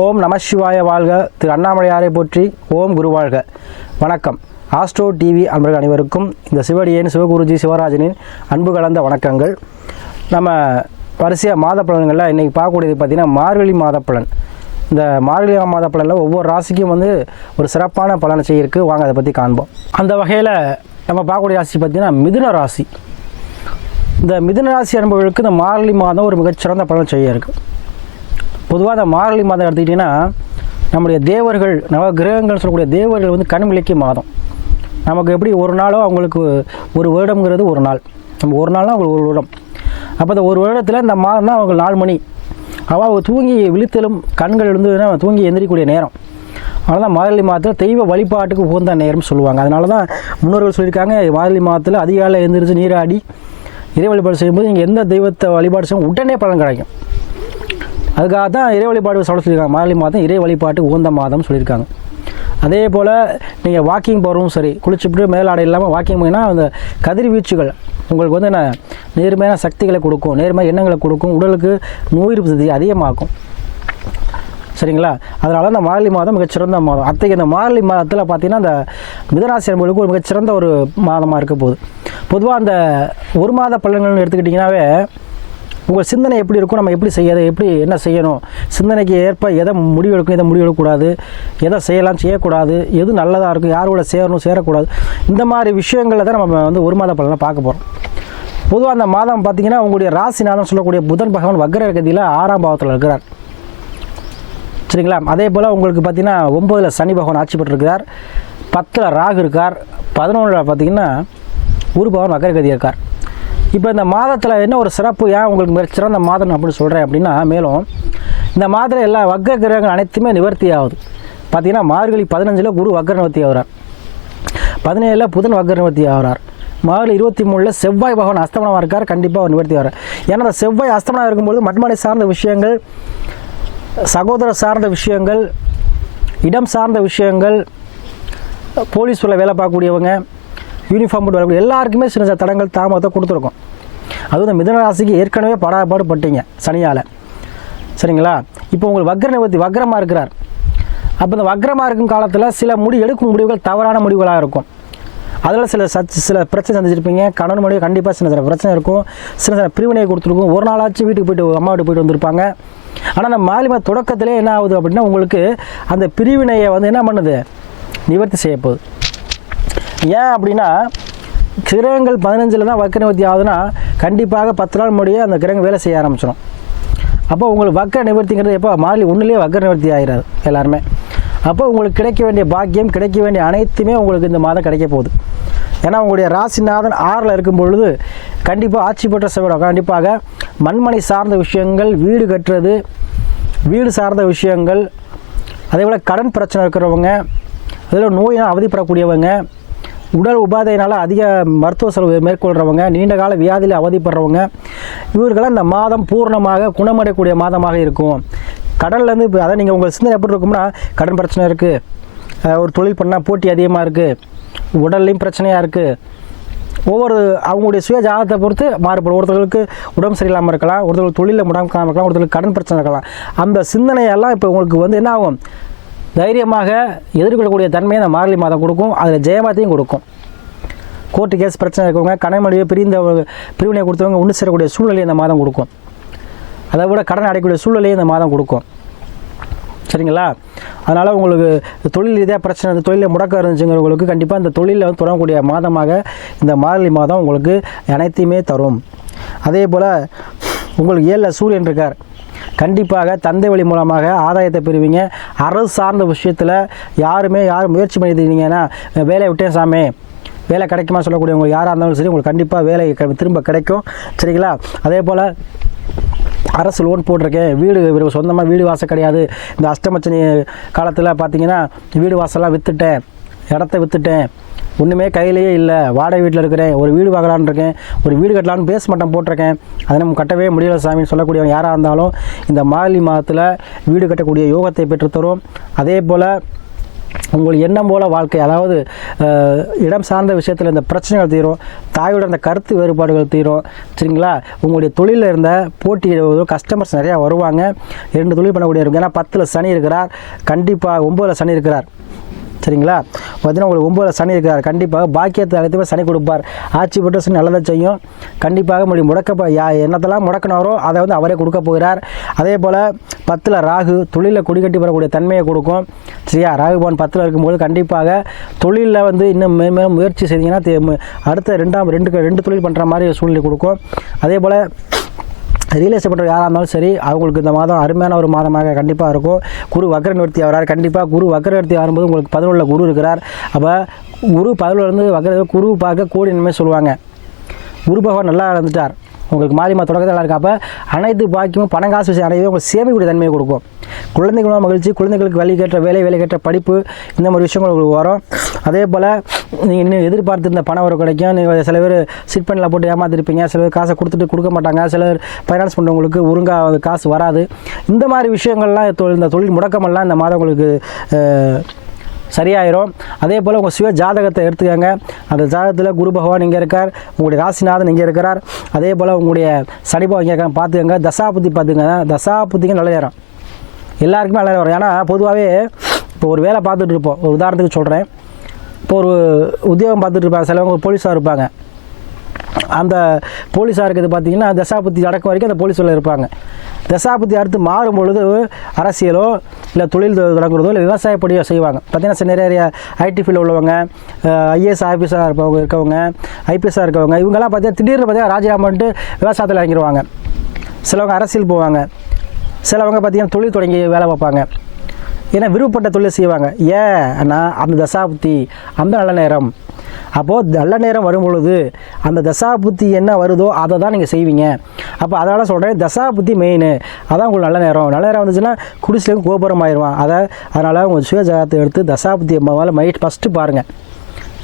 ஓம் நம சிவாய வாழ்க. திரு அண்ணாமலையாரை போற்றி. ஓம் குரு வாழ்க. வணக்கம். ஆஸ்ட்ரோ டிவி அன்பர்கள் அனைவருக்கும் இந்த சிவடியன் சிவகுருஜி சிவராஜனின் அன்பு கலந்த வணக்கங்கள். நம்ம வரிசையாக மாத பலன்களில் இன்றைக்கி பார்க்கக்கூடியது பார்த்திங்கன்னா மார்கழி மாத பலன். இந்த மார்கழி மாத பலனில் ஒவ்வொரு ராசிக்கும் ஒரு சிறப்பான பலனை செய்யிருக்கு. வாங்க அதை பற்றி காண்போம். அந்த வகையில் நம்ம பார்க்கக்கூடிய ராசி பார்த்திங்கன்னா மிதுன ராசி. இந்த மிதுன ராசி அன்பர்களுக்கு இந்த மார்கழி மாதம் ஒரு மிகச்சிறந்த பலன் செய்ய இருக்குது. பொதுவாக அந்த மார்கழி மாதம் எடுத்துக்கிட்டிங்கன்னா நம்முடைய தேவர்கள் நவ கிரகங்கள் சொல்லக்கூடிய தேவர்கள் கண் விளக்கிய மாதம். நமக்கு எப்படி ஒரு நாளோ அவங்களுக்கு ஒரு வருடம்ங்கிறது ஒரு நாள், நம்ம ஒரு நாள்னா அவங்களுக்கு ஒரு வருடம். அப்போ அந்த ஒரு வருடத்தில் இந்த மாதம் தான் அவங்க 4 மணி அவள் தூங்கி விழித்தலும் கண்கள் தூங்கி எந்திரிக்கக்கூடிய நேரம். அதனால தான் மார்கழி மாதத்தில் தெய்வ வழிபாட்டுக்கு உகந்த நேரம்னு சொல்லுவாங்க. அதனால தான் முன்னோர்கள் சொல்லியிருக்காங்க, மார்கழி மாதத்தில் அதிகாலையில் எழுந்திரிச்சு நீராடி இறை வழிபாடு செய்யும்போது நீங்கள் எந்த தெய்வத்தை வழிபாடு செய்யும் உடனே பலன் கிடைக்கும். அதுக்காக தான் இறை வழிபாடு சொல்லியிருக்காங்க. மார்கழி மாதம் இறை வழிபாட்டு உகந்த மாதம்னு சொல்லியிருக்காங்க. அதே போல் நீங்கள் வாக்கிங் போகிறவும் சரி, குளிச்சுட்டு மேலாடை இல்லாமல் வாக்கிங் போனீங்கன்னா அந்த கதிர்வீச்சுகள் உங்களுக்கு என்ன நேர்மையான சக்திகளை கொடுக்கும், நேர்மையான எண்ணங்களை கொடுக்கும், உடலுக்கு நோய் எதிர்ப்பு சக்தி அதிகமாக்கும். சரிங்களா? அதனால அந்த மார்கழி மாதம் மிகச்சிறந்த மாதம். அத்தகைய இந்த மார்கழி மாதத்தில் பார்த்திங்கன்னா அந்த மிதுனராசி என்பவர்களுக்கு ஒரு மிகச்சிறந்த ஒரு மாதமாக இருக்க போகுது. பொதுவாக அந்த ஒரு மாத பலன்கள்னு எடுத்துக்கிட்டிங்கனாவே உங்கள் சிந்தனை எப்படி இருக்கும், நம்ம எப்படி செய்யறது, எப்படி என்ன செய்யணும், சிந்தனைக்கு ஏற்ப எதை முடிவு எடுக்கணும், எதை முடிவு எடுக்கக்கூடாது, எதை செய்யலாம் செய்யக்கூடாது, எது நல்லதாக இருக்கும், யாரோட சேரணும் சேரக்கூடாது, இந்த மாதிரி விஷயங்களை தான் நம்ம ஒரு மாத பலனை பார்க்க போகிறோம். பொதுவாக அந்த மாதம் பார்த்திங்கன்னா உங்களுடைய ராசிநாதன் சொல்லக்கூடிய புதன் பகவான் வக்ரகதியில் 6ஆம் பாவத்தில் இருக்கிறார். சரிங்களா? அதே போல் உங்களுக்கு பார்த்திங்கன்னா 9ல் சனி பகவான் ஆட்சி பெற்றிருக்கிறார், 10ல் ராகு இருக்கார், 11ல் பார்த்திங்கன்னா குரு பகவான் வக்ரகதி இருக்கார். இப்போ இந்த மாதத்தில் என்ன ஒரு சிறப்பு, ஏன் உங்களுக்கு மிக சிறந்த மாதம் அப்படின்னு சொல்கிறேன் அப்படின்னா, மேலும் இந்த மாதத்தில் எல்லா வக்ர கிரகங்கள் அனைத்துமே நிவர்த்தி ஆகுது. பார்த்திங்கன்னா மார்கழி 15ல் குரு வக்ர நிவர்த்தி ஆகிறார், 17ல் புதன் வக்ர நிவர்த்தி ஆகிறார், மார்கழி 23ல் செவ்வாய் பகவான் அஸ்தமனமாக இருக்கார், கண்டிப்பாக அவர் நிவர்த்தி ஆகிறார். ஏன்னா அந்த செவ்வாய் அஸ்தமனம் இருக்கும்போது மண்மனை சார்ந்த விஷயங்கள், சகோதர சார்ந்த விஷயங்கள், இடம் சார்ந்த விஷயங்கள், போலீஸ் உள்ள வேலை பார்க்கக்கூடியவங்க, யூனிஃபார்ம் போட்டு வரக்கூடிய எல்லாருக்குமே சின்ன சின்ன தடங்கள் தாமதத்தை கொடுத்துருக்கோம். அதுவும் இந்த மிதுன ராசிக்கு ஏற்கனவே படாபாடு பட்டீங்க சனியால். சரிங்களா? இப்போ உங்களுக்கு வக்ர நிவர்த்தி வக்ரமாக இருக்கிறார். அப்போ இந்த வக்ரமாக இருக்கும் காலத்தில் சில எடுக்கும் முடிவுகள் தவறான முடிவுகளாக இருக்கும். அதில் சில பிரச்சனை சந்திச்சிருப்பீங்க. கணவன் மனைவி கண்டிப்பாக சின்ன பிரச்சனை இருக்கும், சின்ன பிரிவினையை கொடுத்துருக்கும். ஒரு நாளாச்சும் வீட்டுக்கு போய்ட்டு அம்மா வீட்டு போய்ட்டு வந்திருப்பாங்க. ஆனால் அந்த மார்கழி மாத தொடக்கத்திலே என்ன ஆகுது அப்படின்னா உங்களுக்கு அந்த பிரிவினையை என்ன பண்ணுது, நிவர்த்தி செய்ய போகுது. ஏன் அப்படின்னா கிரகங்கள் 15ல் தான் வக்ர நிவர்த்தி ஆகுதுன்னா கண்டிப்பாக 10 நாள் முடிய அந்த கிரகம் வேலை செய்ய ஆரம்பிச்சிடும். அப்போ உங்களுக்கு வக்ர நிவர்த்திங்கிறது எப்போ மார்கழி 1லேயே வக்ர நிவர்த்தி ஆகிறாரு எல்லாருமே. அப்போ உங்களுக்கு கிடைக்க வேண்டிய பாக்கியம், கிடைக்க வேண்டிய அனைத்துமே உங்களுக்கு இந்த மாதம் கிடைக்க போகுது. ஏன்னா உங்களுடைய ராசிநாதன் 6ல் இருக்கும் பொழுது கண்டிப்பாக ஆட்சி பெற்ற செவ்வாய் கண்டிப்பாக மண்மனை சார்ந்த விஷயங்கள், வீடு கட்டுறது, வீடு சார்ந்த விஷயங்கள், அதே போல் கடன் பிரச்சனை இருக்கிறவங்க, அதில் நோயினால் அவதிப்படக்கூடியவங்க, உடல் உபாதையினால் அதிக மருத்துவ செலவு மேற்கொள்கிறவங்க, நீண்ட கால வியாதியில் அவதிப்படுறவங்க, இவர்களெல்லாம் இந்த மாதம் பூர்ணமாக குணமடையக்கூடிய மாதமாக இருக்கும். கடன்லேருந்து இப்போ அதை நீங்கள் உங்கள் சிந்தனை எப்படி இருக்கும்னா, கடன் பிரச்சனை இருக்குது, ஒரு தொழில் பண்ணால் போட்டி அதிகமாக இருக்குது, உடல்லையும் பிரச்சனையாக இருக்குது. ஒவ்வொரு அவங்களுடைய சுய ஜாதகத்தை பொறுத்து மாறுபடும். ஒருத்தர்களுக்கு உடம்பு சரியில்லாமல் இருக்கலாம், ஒருத்தர்களுக்கு தொழிலில் முடாமல் இருக்கலாம், ஒருத்தர்களுக்கு கடன் பிரச்சனை இருக்கலாம். அந்த சிந்தனையெல்லாம் இப்போ உங்களுக்கு என்ன ஆகும், தைரியமாக எதிர்கொள்ளக்கூடிய தன்மையை அந்த மார்கழி மாதம் கொடுக்கும். அதில் ஜெயமாத்தையும் கொடுக்கும். கோர்ட்டு கேஸ் பிரச்சனை இருக்கவங்க, கணவனுடைய பிரிவினை கொடுத்தவங்க ஒன்று சேரக்கூடிய சூழ்நிலையை இந்த மாதம் கொடுக்கும். அதை விட கடன் அடையக்கூடிய சூழ்நிலையை இந்த மாதம் கொடுக்கும். சரிங்களா? அதனால் உங்களுக்கு தொழில் ரீதியாக பிரச்சனை, இந்த தொழிலில் முடக்கம் இருந்துச்சுங்கிறவங்களுக்கு கண்டிப்பாக இந்த தொழிலில் தொடங்கக்கூடிய மாதமாக இந்த மார்கழி மாதம் உங்களுக்கு அனைத்தையுமே தரும். அதே போல் உங்களுக்கு 7ல் சூரியன் இருக்கார், கண்டிப்பாக தந்தை வழி மூலமாக ஆதாயத்தை பெறுவீங்க. அரசு சார்ந்த விஷயத்தில் யாரும் முயற்சி பண்ணியிருந்தீங்கன்னா, வேலையை விட்டேன் சாமி வேலை கிடைக்குமா சொல்லக்கூடியவங்க யாராக இருந்தாலும் சரி, உங்களுக்கு கண்டிப்பாக வேலை திரும்ப கிடைக்கும். சரிங்களா? அதே போல் அரசு லோன் போட்டிருக்கேன், வீடு சொந்தமாக வீடு வாசல் கிடையாது, இந்த அஷ்டமச்சனி காலத்தில் பார்த்தீங்கன்னா வீடு வாசலாம் விற்றுட்டேன், இடத்த விற்றுட்டேன், ஒன்றுமே கையிலேயே இல்லை, வாடகை வீட்டில் இருக்கிறேன், ஒரு வீடு வாங்கலான்னு இருக்கேன், ஒரு வீடு கட்டலான்னு பேஸ் மட்டம் போட்டிருக்கேன், அதை நம்ம கட்டவே முடியல சாமின்னு சொல்லக்கூடியவங்க யாராக இருந்தாலும் இந்த மார்கழி மாதத்தில் வீடு கட்டக்கூடிய யோகத்தை பெற்றுத்தரும். அதே போல் உங்களுக்கு எண்ணம் போல வாழ்க்கை, அதாவது இடம் சார்ந்த விஷயத்தில் இந்த பிரச்சனைகள் தீரும், தாயோட அந்த கருத்து வேறுபாடுகள் தீரும். சரிங்களா? உங்களுடைய தொழிலில் இருந்த போட்டி கஸ்டமர்ஸ் நிறையா வருவாங்க. 2 தொழில் பண்ணக்கூடிய இருக்கும். ஏன்னா 10ல் சனி இருக்கிறார், கண்டிப்பாக 9ல் சனி இருக்கிறார். சரிங்களா? பார்த்தீங்கன்னா உங்களுக்கு 9ல் சனி இருக்கிறார். கண்டிப்பாக பாக்கியத்தை அழைத்து சனி கொடுப்பார். ஆட்சி பெற்ற சனி நல்லதை செய்யும். கண்டிப்பாக முடி என்னத்தெல்லாம் முடக்கினாரோ அதை வந்து அவரே கொடுக்க போகிறார். அதே போல் 10ல் ராகு தொழிலில் கொடிக்கட்டி வரக்கூடிய தன்மையை கொடுக்கும். சரியா? ராகு பவன் 10ல் இருக்கும்போது கண்டிப்பாக தொழிலில் வந்து இன்னும் மேலும் முயற்சி செய்தீங்கன்னா அடுத்த 2 தொழில் பண்ணுற மாதிரி சூழ்நிலை கொடுக்கும். அதே போல் ரியல் எஸ்டேட் பண்ணுற யாராக இருந்தாலும் சரி, அவங்களுக்கு இந்த மாதம் அருமையான ஒரு மாதமாக கண்டிப்பாக இருக்கும். குரு வக்ர நிவர்த்தி ஆகிறார். கண்டிப்பாக குரு வக்ர நிவர்த்தி ஆகும்போது உங்களுக்கு 11ல் குரு இருக்கிறார். அப்போ குரு 11லேருந்து குரு பார்க்க கோடி நன்மை சொல்லுவாங்க. குரு பகவான் நல்லா இருந்துட்டார், உங்களுக்கு மாறி தொடக்கத்தில் நல்லா இருக்கு. அப்போ அனைத்து பாக்கியமும் பணம் காசு விஷயம் அனைத்தும் உங்களுக்கு சேமிக்கூடிய தன்மையை கொடுக்கும். குழந்தைகளும் மகிழ்ச்சி, குழந்தைகளுக்கு வேலைக்கேற்ற வேலைக்கேற்ற படிப்பு, இந்த மாதிரி விஷயங்கள் உங்களுக்கு வரும். அதே போல் நீங்கள் இன்னும் எதிர்பார்த்துருந்த பணம் வர கிடைக்கும். நீங்கள் சில பேர் சிட் பண்ணில் போட்டு ஏமாத்திருப்பீங்க, சில பேர் காசை கொடுக்க மாட்டாங்க, சில பேர் ஃபைனான்ஸ் பண்ணுறவங்களுக்கு ஒழுங்காக காசு வராது. இந்த மாதிரி விஷயங்கள்லாம் இந்த தொழில் முடக்கமெல்லாம் இந்த மாதம் உங்களுக்கு சரியாயிரும். அதே போல் உங்கள் சுய ஜாதகத்தை எடுத்துக்கங்க. அந்த ஜாதகத்தில் குரு பகவான் இங்கே இருக்கார், உங்களுடைய ராசிநாதன் இங்கே இருக்கிறார். அதே போல் உங்களுடைய சனிபாவம் இங்கே இருக்காங்க, பார்த்துக்கங்க. தசாபுத்தி பார்த்துக்கங்க. தசாபுத்திக்கு நல்ல நேரம், எல்லாருக்குமே நல்ல நேரம் வரும். ஏன்னா பொதுவாகவே இப்போ ஒரு வேலை பார்த்துட்டு இருப்போம். ஒரு உதாரணத்துக்கு சொல்கிறேன், இப்போ ஒரு உத்தியோகம் பார்த்துட்டு இருப்பாங்க, சிலவங்க போலீஸாக இருப்பாங்க. அந்த போலீஸாக இருக்கிறது பார்த்திங்கன்னா தசாபுத்தி அடக்கம் வரைக்கும் அந்த போலீஸில் இருப்பாங்க. தசாபுத்தி அடுத்து மாறும் பொழுது அரசியலோ இல்லை தொழில் தொடங்குறதோ இல்லை விவசாயப்படியோ செய்வாங்க. பார்த்திங்கன்னா நிறைய ஐடி ஃபீல்டில் உள்ளவங்க, ஐஏஎஸ் ஆஃபீஸராக இருக்கவங்க, ஐபிஎஸ்ஸாக இருக்கவங்க, இவங்கெல்லாம் பார்த்திங்கன்னா திடீர்னு பார்த்திங்கன்னா ராஜினாமா பண்ணிட்டு விவசாயத்தில் இறங்கிடுவாங்க. சிலவங்க அரசியல் போவாங்க, சிலவங்க பார்த்திங்கன்னா தொழில் தொடங்கி வேலை பார்ப்பாங்க. ஏன்னா விருப்பப்பட்ட தொழில் செய்வாங்க. ஏன்னா அந்த தசாபுத்தி அந்த நல்ல நேரம். அப்போது நல்ல நேரம் வரும் பொழுது அந்த தசாபுத்தி என்ன வருதோ அதை தான் நீங்கள் செய்வீங்க. அப்போ அதனால் சொல்கிறேன், தசாபுத்தி மெயின், அதான் உங்களுக்கு நல்ல நேரம். நல்ல நேரம் வந்துச்சுன்னா குடிசிலேருந்து கோபுரம் ஆயிடுவான். அதனால் உங்கள் சுய ஜாதகத்தை எடுத்து தசாபுத்தி முதல்ல ஃபஸ்ட்டு பாருங்கள்.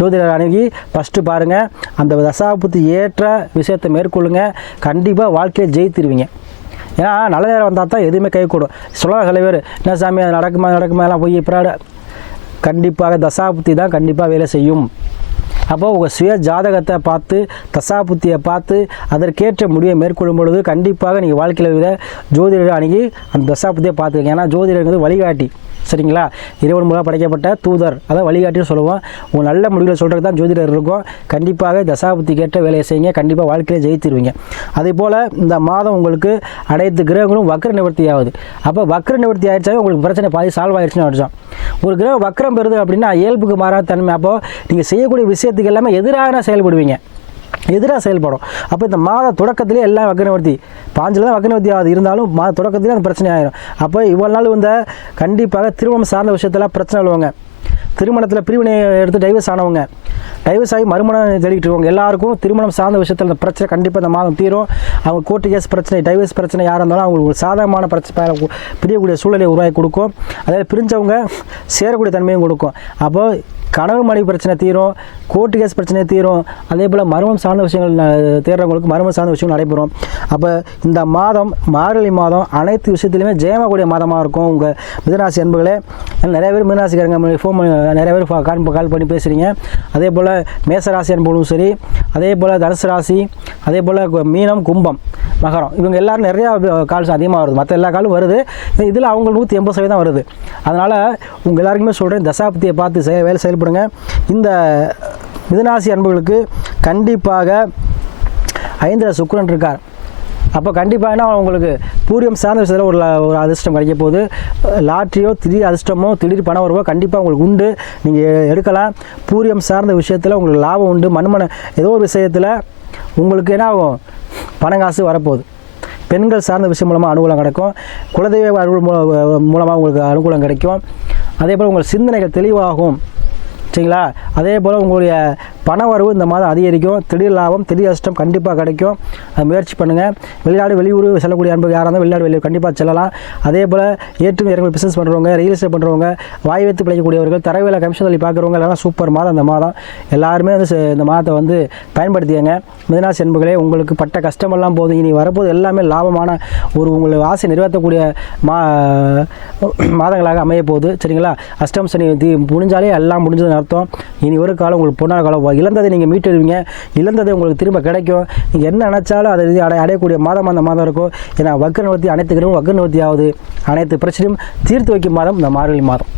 ஜோதிடர் அணுகி ஃபஸ்ட்டு பாருங்கள். அந்த தசாபுத்தி ஏற்ற விஷயத்தை மேற்கொள்ளுங்க. கண்டிப்பாக வாழ்க்கையை ஜெயித்திருவீங்க. ஏன்னா நல்ல நேரம் வந்தால் தான் எதுவுமே கைகூடும். சொல்லலாம் சில பேர், என்ன சாமி அது நடக்குமா எல்லாம் போய் இப்போ கண்டிப்பாக தசாபுத்தி தான் கண்டிப்பாக வேலை செய்யும். அப்போ உங்கள் சுய ஜாதகத்தை பார்த்து தசாபுத்தியை பார்த்து அதற்கேற்ற முடிவை மேற்கொள்ளும் பொழுது கண்டிப்பாக நீங்கள் வாழ்க்கையில் ஜோதிடர் அணுகி அந்த தசாபுத்தியை பார்த்துக்கங்க. ஏன்னா ஜோதிடர் வழிகாட்டி. சரிங்களா? இறைவன் மூலம் படைக்கப்பட்ட தூதர், அதான் வழிகாட்டின்னு சொல்லுவோம். உங்கள் நல்ல முடிவில் சொல்கிறது தான் ஜோதிடர் இருக்கும். கண்டிப்பாக தசாபுத்தி கேட்ட வேலையை செய்யுங்க, கண்டிப்பாக வாழ்க்கையில் ஜெயித்திருவீங்க. அதே போல் இந்த மாதம் உங்களுக்கு அனைத்து கிரகங்களும் வக்ர நிவர்த்தி ஆகுது. அப்போ வக்ர நிவர்த்தி ஆகிடுச்சாவே உங்களுக்கு பிரச்சனை பாதி சால்வ் ஆகிடுச்சுன்னு அர்த்தம். ஒரு கிரகம் வக்ரம் பெறுது அப்படின்னா இயல்புக்கு மாறாத தன்மை. அப்போது நீங்கள் செய்யக்கூடிய விஷயத்துக்கு எல்லாமே எதிராக செயல்படுவீங்க, எதிராக செயல்படும். அப்போ இந்த மாத தொடக்கத்திலே எல்லாம் வக்ரநிவர்த்தி 5 தான் வக்ரநிவர்த்தி ஆகுது, இருந்தாலும் மாத தொடக்கத்திலே அந்த பிரச்சனை ஆகிடும். அப்போ இவ்வளோ நாள் கண்டிப்பாக திருமணம் சார்ந்த விஷயத்தில் பிரச்சனை உள்ளவங்க, திருமணத்தில் பிரிவினை எடுத்து டைவர்ஸ் ஆனவங்க, டைவர்ஸ் ஆகி மறுமணம் தேடிக்கிட்டு இருக்கவங்க எல்லாருக்கும் திருமணம் சார்ந்த விஷயத்தில் அந்த பிரச்சனை கண்டிப்பாக இந்த மாதம் தீரும். அவங்க கோர்ட்டு கேஸ் பிரச்சனை, டைவர்ஸ் பிரச்சனை யாராக இருந்தாலும் அவங்களுக்கு ஒரு சாதகமான பிரச்சனை பிரியக்கூடிய சூழலை உருவாக்கி கொடுக்கும். அதாவது பிரிஞ்சவங்க சேரக்கூடிய தன்மையும் கொடுக்கும். அப்போது கணவன் மனைவி பிரச்சனை தீரும், கோர்ட்டு கேஸ் பிரச்சனை தீரும். அதே போல் மர்மம் சார்ந்த விஷயங்கள் தேடுறவங்களுக்கு மர்மம் சார்ந்த விஷயங்கள் நடைபெறும். அப்போ இந்த மாதம் மார்கழி மாதம் அனைத்து விஷயத்துலையுமே ஜெயமாகக்கூடிய மாதமாக இருக்கும். உங்கள் மிதுனராசி அன்புகளே, நிறைய பேர் மிதுனராசிக்காரங்க ஃபோன் நிறைய பேர் கால் பண்ணி பேசுகிறீங்க. அதே போல் மேசராசி அன்புகளும் சரி, அதே போல் தனுசு ராசி, அதே போல் மீனம், கும்பம், மகரம், இவங்க எல்லோரும் நிறையா கால்ஸ் அதிகமாக வருது. மற்ற எல்லா காலும் வருது, இதில் அவங்க 180% வருது. அதனால் உங்கள் எல்லாருக்குமே சொல்கிறேன், தசாபத்தியை பார்த்து வேலை செயல்படுங்க. இந்த மிதுனராசி அன்புகளுக்கு கண்டிப்பாக 5ல் சுக்கிரன் இருக்கார். அப்போ கண்டிப்பாக உங்களுக்கு பூரியம் சார்ந்த விஷயத்தில் ஒரு அதிர்ஷ்டம் கிடைக்க போகுது. லாட்ரியோ திடீர் அதிர்ஷ்டமோ திடீர் பணம் வருவோ கண்டிப்பாக உங்களுக்கு உண்டு, நீங்கள் எடுக்கலாம். பூரியம் சார்ந்த விஷயத்தில் உங்களுக்கு லாபம் உண்டு. மண்மனை ஏதோ ஒரு விஷயத்தில் உங்களுக்கு என்ன ஆகும், பணம் காசு வரப்போகுது. பெண்கள் சார்ந்த விஷயம் மூலமாக அனுகூலம் கிடைக்கும். குலதெய்வ மூலமாக உங்களுக்கு அனுகூலம் கிடைக்கும். அதே போல் உங்கள் சிந்தனைகள் தெளிவாகும். சரிங்களா? அதே போல் உங்களுடைய பண வரவு இந்த மாதம் அதிகரிக்கும். திடீர் லாபம், திடீர் அதிர்ஷ்டம் கண்டிப்பாக கிடைக்கும். அது முயற்சி பண்ணுங்கள். வெளிநாடு வெளியூர் செல்லக்கூடிய அன்பு யாராக இருந்தால் வெளிநாடு வெளியூர் கண்டிப்பாக செல்லலாம். அதே போல் ஏற்றுமதி இறங்குமதி பிஸ்னஸ் பண்ணுறவங்க, ரியல் எஸ்டேட் பண்ணுறவங்க, வாய் வைத்து பிழைக்கக்கூடியவர்கள், தரவேலை கமிஷன் சொல்லி பார்க்குறவங்க எல்லாம் சூப்பர் மாதம் இந்த மாதம். எல்லாருமே வந்து இந்த மாதத்தை வந்து பயன்படுத்தியங்க. மிதராசி அன்புகளே, உங்களுக்கு பட்ட கஷ்டமெல்லாம் போதும். இனி வரப்போது எல்லாமே லாபமான ஒரு உங்களுக்கு ஆசை நிறைவேற்றக்கூடிய மாதங்களாக அமைய போகுது. சரிங்களா? அஷ்டம் சனி முடிஞ்சாலே எல்லாம் முடிஞ்சதுன்னு அர்த்தம். இனி ஒரு காலம் உங்களுக்கு பொன்னான காலம். இழந்ததை நீங்கள் மீட்டெடுவீங்க. இழந்ததை உங்களுக்கு திரும்ப கிடைக்கும். நீங்கள் என்ன நினச்சாலும் அதை அடையக்கூடிய மாதம் அந்த மாதம் இருக்கும். ஏன்னா வக்ர நிவர்த்தி, அனைத்து கிரகமும் வக்ர நிவர்த்தி ஆகுது. அனைத்து பிரச்சனையும் தீர்த்து வைக்கும் மாதம் இந்த மார்கழி மாதம்.